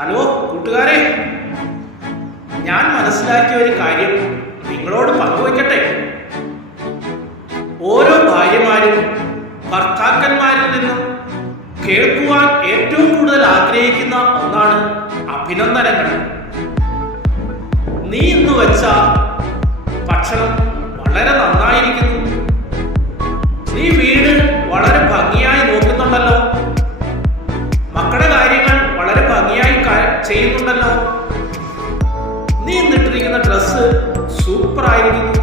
Hello കൂട്ടുകാരെ, ഞാൻ മനസ്സിലാക്കിയ ഒരു കാര്യം നിങ്ങളോട് പങ്കുവയ്ക്കട്ടെ. ഓരോ ഭാര്യമാരും ഭർത്താക്കന്മാരിൽ നിന്നും കേൾക്കുവാൻ ഏറ്റവും കൂടുതൽ ആഗ്രഹിക്കുന്ന ഒന്നാണ് അഭിനന്ദനങ്ങൾ. നീ ഇന്ന് വെച്ച ഭക്ഷണം വളരെ നന്നായിരിക്കുന്നു, നീ വീട് വളരെ ഭംഗിയായി നോക്കുന്നുണ്ടല്ലോ, മക്കളുടെ കാര്യങ്ങൾ വളരെ ഭംഗിയായി ചെയ്യുന്നുണ്ടല്ലോ, നീ ഇന്നിട്ടിരിക്കുന്ന ഡ്രസ്സ് സൂപ്പർ ആയിരിക്കുന്നു,